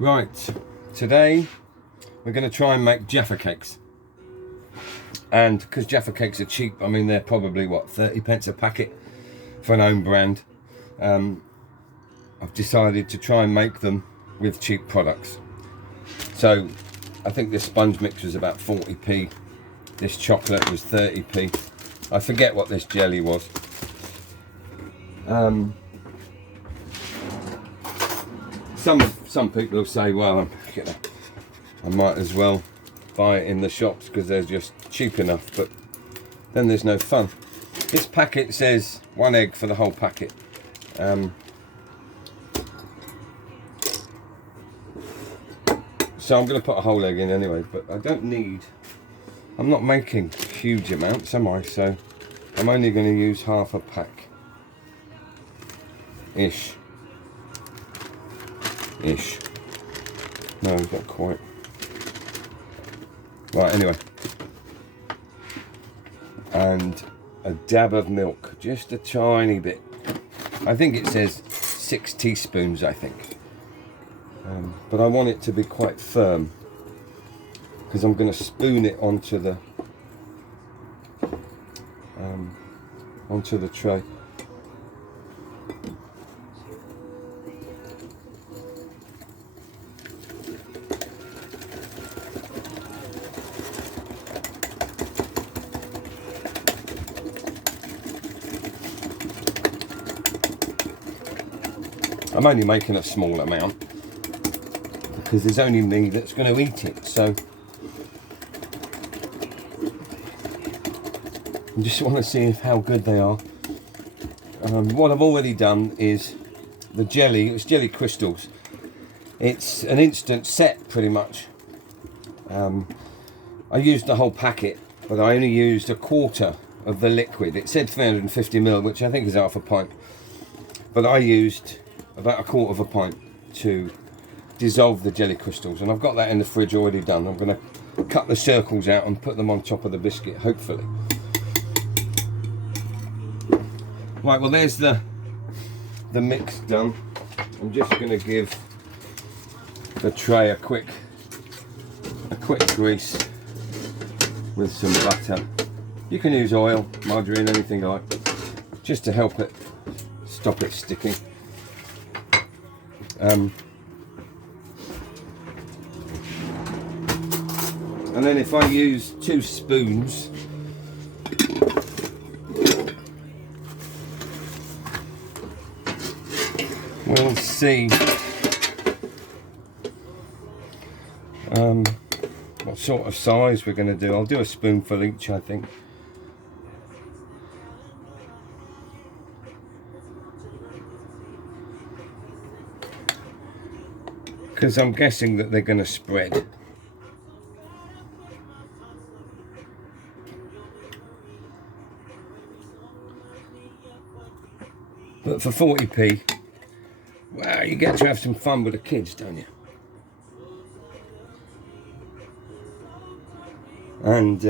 Right, today we're going to try and make Jaffa Cakes. And because Jaffa Cakes are cheap, I mean they're probably what, 30 pence a packet for an own brand. I've decided to try and make them with cheap products. So I think this sponge mix was about 40p, this chocolate was 30p. I forget what this jelly was. Some people will say, well, I might as well buy it in the shops because they're just cheap enough, but then there's no fun. This packet says 1 egg for the whole packet. So I'm going to put a whole egg in anyway, but I'm not making huge amounts, am I? So I'm only going to use half a pack. Ish. No, not quite. Right, anyway. And a dab of milk, just a tiny bit. I think it says 6 teaspoons, I think. But I want it to be quite firm because I'm going to spoon it onto the tray. I'm only making a small amount because there's only me that's going to eat it, so I just want to see how good they are. What I've already done is the jelly. It's jelly crystals. It's an instant set pretty much. I used the whole packet, but I only used a quarter of the liquid. It said 350ml, which I think is half a pint, but I used about a quarter of a pint to dissolve the jelly crystals, and I've got that in the fridge already done. I'm going to cut the circles out and put them on top of the biscuit, hopefully. Right, well there's the mix done. I'm just going to give the tray a quick grease with some butter. You can use oil, margarine, anything you like, just to help it stop it sticking. And then if I use 2 spoons, we'll see what sort of size we're going to do. I'll do a spoonful each, I think. Because I'm guessing that they're going to spread. But for 40p, wow, you get to have some fun with the kids, don't you? And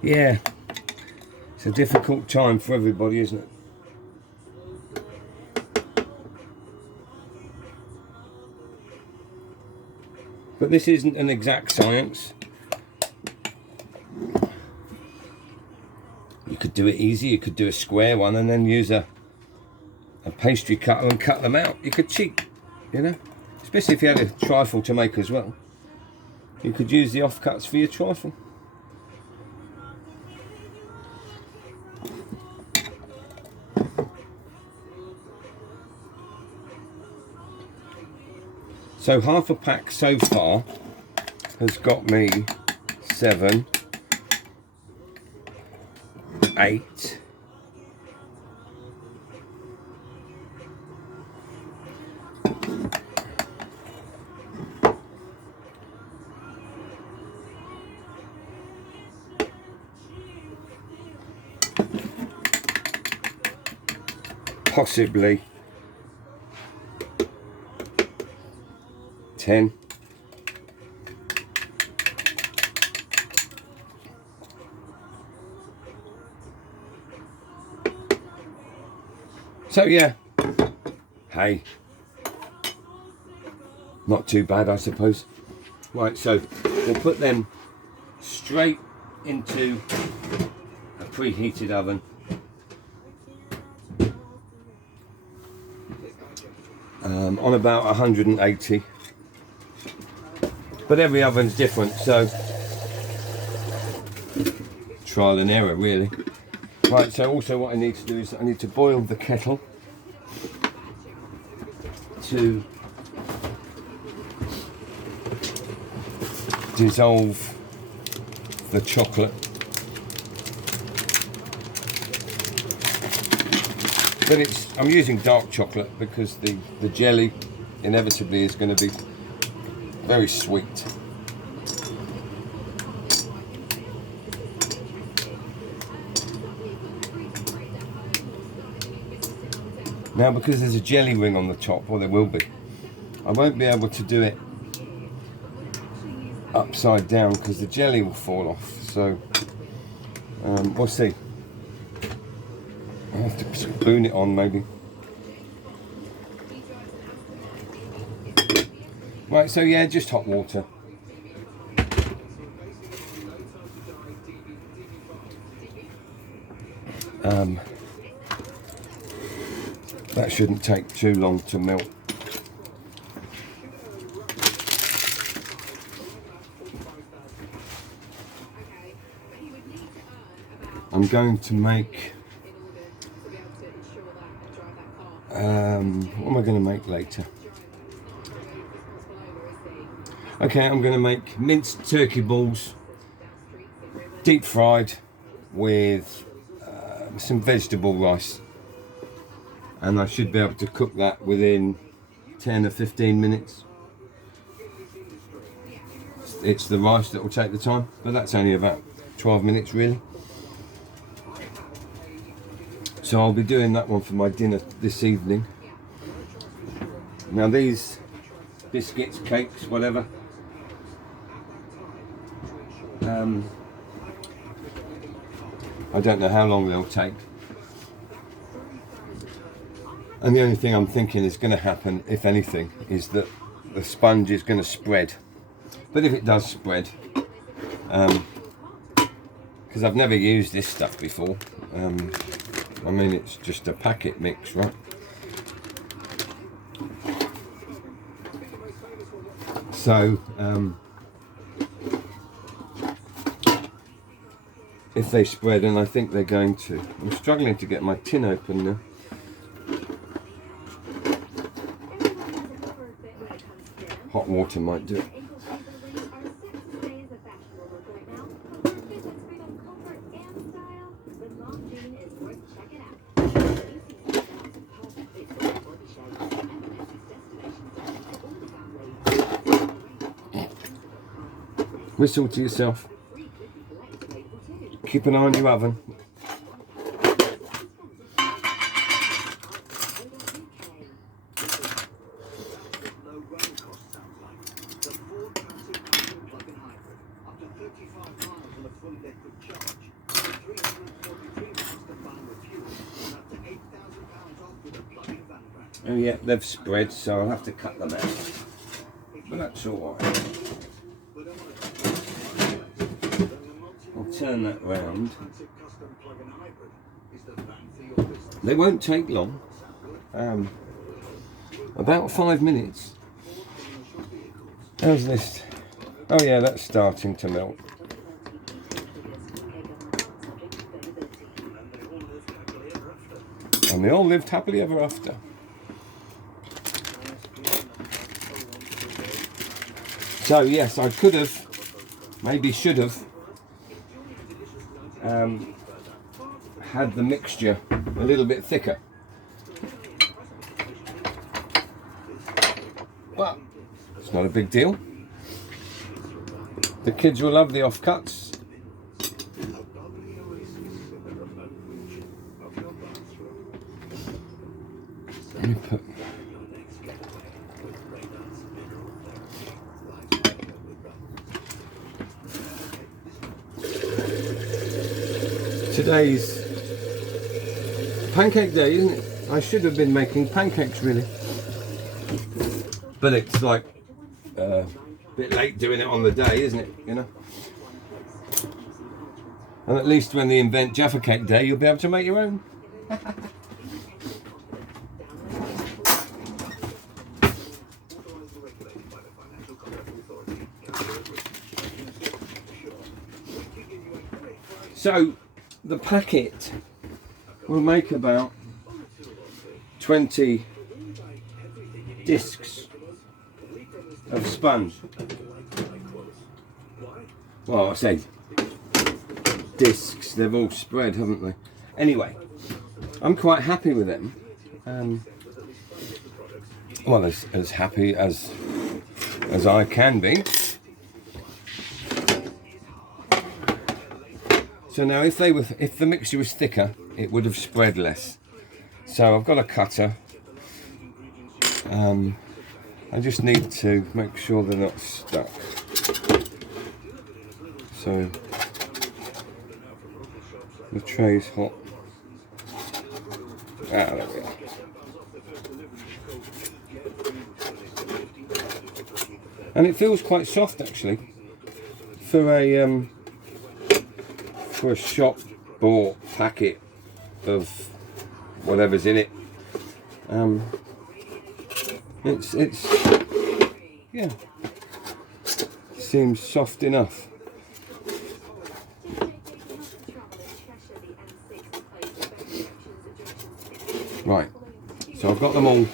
yeah, it's a difficult time for everybody, isn't it? But this isn't an exact science. You could do it easy, you could do a square one and then use a pastry cutter and cut them out. You could cheat, you know, especially if you had a trifle to make as well. You could use the offcuts for your trifle. So half a pack so far has got me 7, 8, possibly 10. So yeah, hey, Not too bad, I suppose. Right, so we'll put them straight into a preheated oven. On about 180. But every oven's different, so trial and error really. Right, so also what I need to do is I need to boil the kettle to dissolve the chocolate. But I'm using dark chocolate because the jelly inevitably is going to be very sweet. Now, because there's a jelly ring on the top, or there will be, I won't be able to do it upside down because the jelly will fall off. So we'll see. I have to spoon it on maybe. Right, so yeah, just hot water. That shouldn't take too long to melt. I'm going to make what am I going to make later? Okay, I'm going to make minced turkey balls, deep fried with some vegetable rice, and I should be able to cook that within 10 or 15 minutes. It's the rice that will take the time, but that's only about 12 minutes really. So I'll be doing that one for my dinner this evening. Now these biscuits, cakes, whatever, I don't know how long they'll take. And the only thing I'm thinking is going to happen, if anything, is that the sponge is going to spread. But if it does spread, because I've never used this stuff before, I mean, it's just a packet mix, right? So, if they spread, and I think they're going to. I'm struggling to get my tin open now. Hot water might do it. Whistle to yourself. Keep an eye on your oven. Oh yeah, they've spread, so I'll have to cut them out. But that's all right. I'll turn that round. They won't take long. About 5 minutes. How's this? Oh yeah, that's starting to melt. And they all lived happily ever after. So yes, I could have, maybe should have, had the mixture a little bit thicker. But it's not a big deal. The kids will love the offcuts. Let me put today's pancake day, isn't it? I should have been making pancakes really, but it's like bit late doing it on the day, isn't it? You know. And at least when they invent Jaffa Cake Day, you'll be able to make your own. So the packet will make about 20 discs of sponge. Well, I say discs, they've all spread, haven't they? Anyway, I'm quite happy with them. Well, as happy as I can be. So now if the mixture was thicker, it would have spread less. So I've got a cutter. I just need to make sure they're not stuck. So the tray's hot. There we are. And it feels quite soft actually for a shop bought packet of whatever's in it. It's yeah, seems soft enough. Right, so I've got them all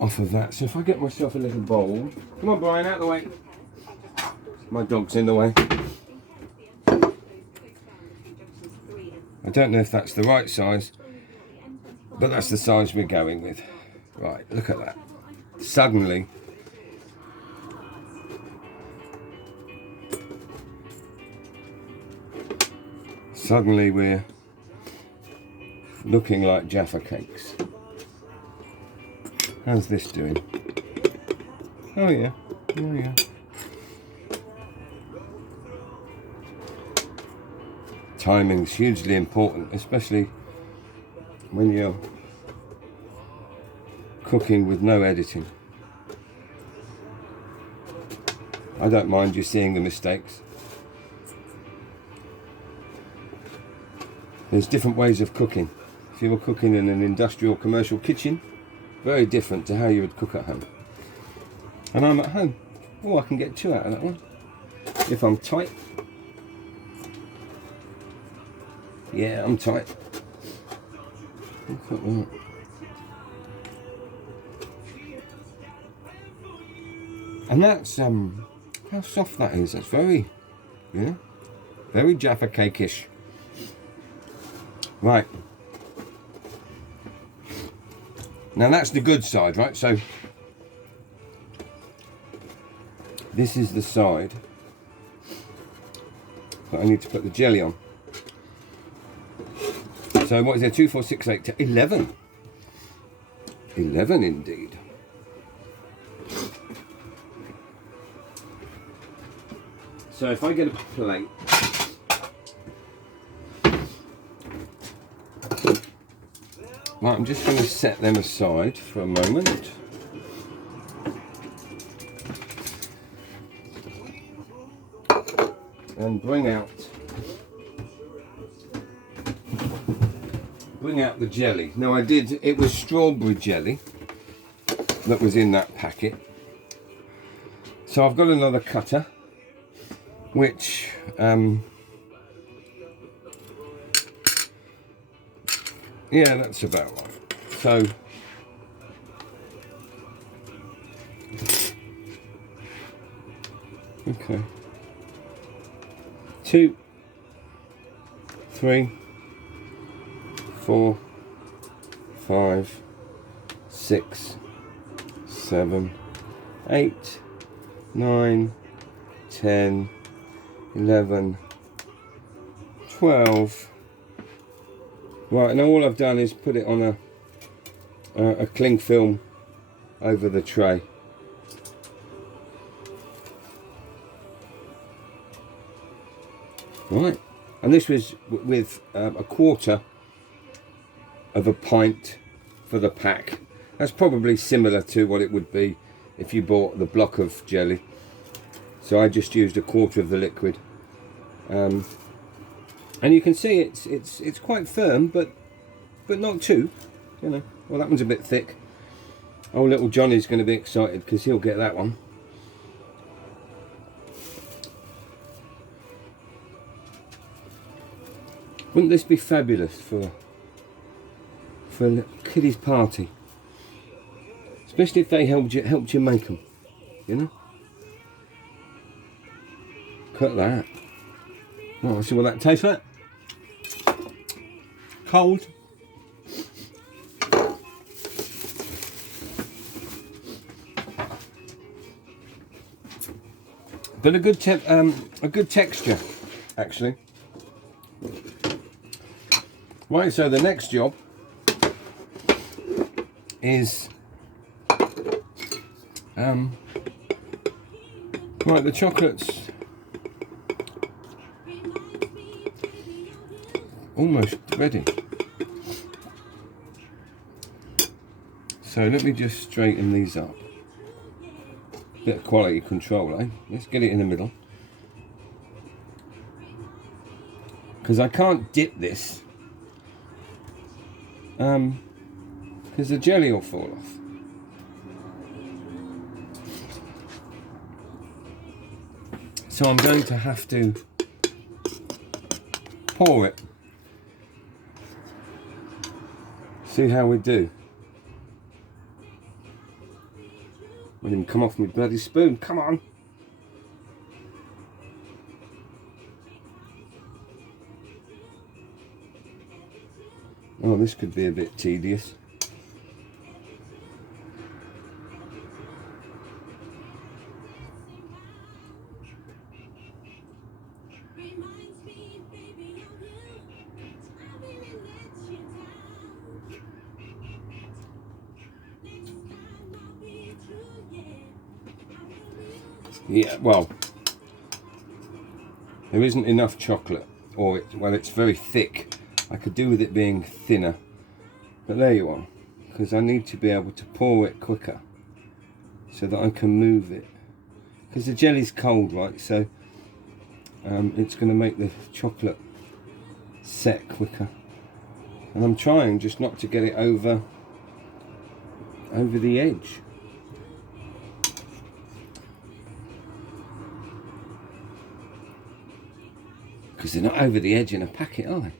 off of that. So if I get myself a little bowl, come on Brian, out of the way. My dog's in the way. I don't know if that's the right size, but that's the size we're going with. Right, look at that. Suddenly, we're looking like Jaffa Cakes. How's this doing? Oh yeah, oh yeah. Timing's hugely important, especially when you're cooking with no editing. I don't mind you seeing the mistakes. There's different ways of cooking. If you were cooking in an industrial commercial kitchen, very different to how you would cook at home. And I'm at home. Oh, I can get 2 out of that one if I'm tight. Yeah, I'm tight. Look at that. And that's how soft that is. That's very, yeah, very Jaffa Cake-ish. Right. Now that's the good side, right? So this is the side that I need to put the jelly on. So what is there? 2, 4, 6, 8, 10, 11. 11 indeed. So if I get a plate, right, I'm just going to set them aside for a moment. And bring out the jelly. Now it was strawberry jelly that was in that packet. So I've got another cutter, which yeah, that's about right. So okay, 2, 3, 4, 5, 6, 7, 8, 9, 10, 11, 12. Right, now all I've done is put it on a cling film over the tray. Right, and this was with a quarter of a pint for the pack. That's probably similar to what it would be if you bought the block of jelly. So I just used 1/4 of the liquid, and you can see it's quite firm, but not too, you know. Well, that one's a bit thick. Oh, little Johnny's going to be excited because he'll get that one. Wouldn't this be fabulous for a kiddies party? Especially if they helped you make them, you know. Cut that. Oh, let's see what that tastes like. Cold. But a good texture, actually. Right, so the next job is right, the chocolate's almost ready. So let me just straighten these up. Bit of quality control, eh? Let's get it in the middle. Because I can't dip this. Because the jelly will fall off. So I'm going to have to pour it. See how we do. Let him come off my bloody spoon, come on. Oh, this could be a bit tedious. Yeah, well, there isn't enough chocolate, or it's very thick. I could do with it being thinner, but there you are, because I need to be able to pour it quicker so that I can move it, because the jelly's cold, right? So it's going to make the chocolate set quicker, and I'm trying just not to get it over the edge. Because they're not over the edge in a packet, are they?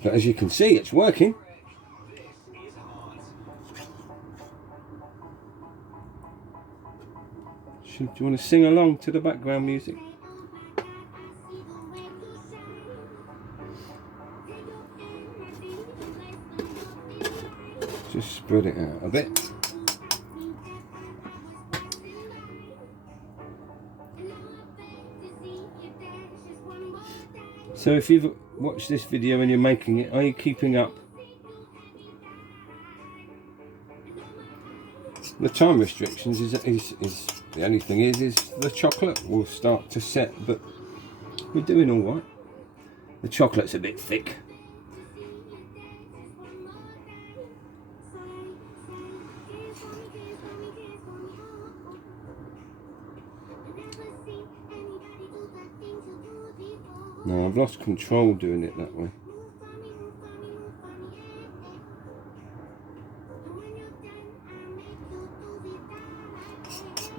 But as you can see, it's working. Do you want to sing along to the background music? Just spread it out a bit. So if you've watched this video and you're making it, are you keeping up? The time restrictions is the only thing is the chocolate will start to set, but we're doing all right. The chocolate's a bit thick. No, I've lost control doing it that way.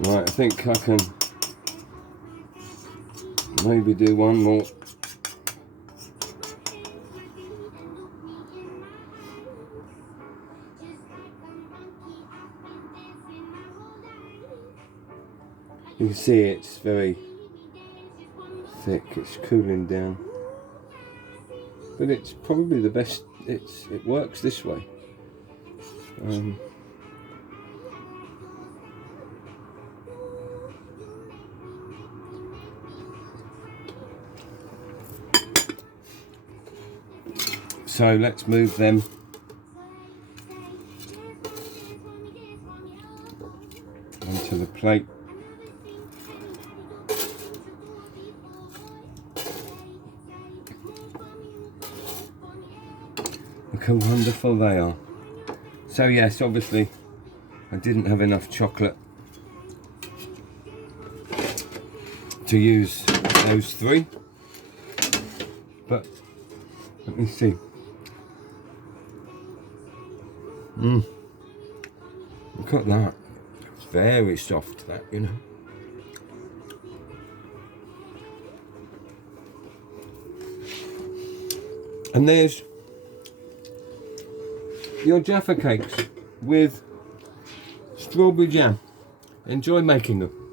Right, I think I can maybe do one more. You can see it's very thick, it's cooling down, but it's probably the best. It works this way. So let's move them onto the plate. Look how wonderful they are. So yes, obviously I didn't have enough chocolate to use those 3, but let me see. Look at that. It's very soft, that, you know. And there's your Jaffa cakes with strawberry jam. Enjoy making them.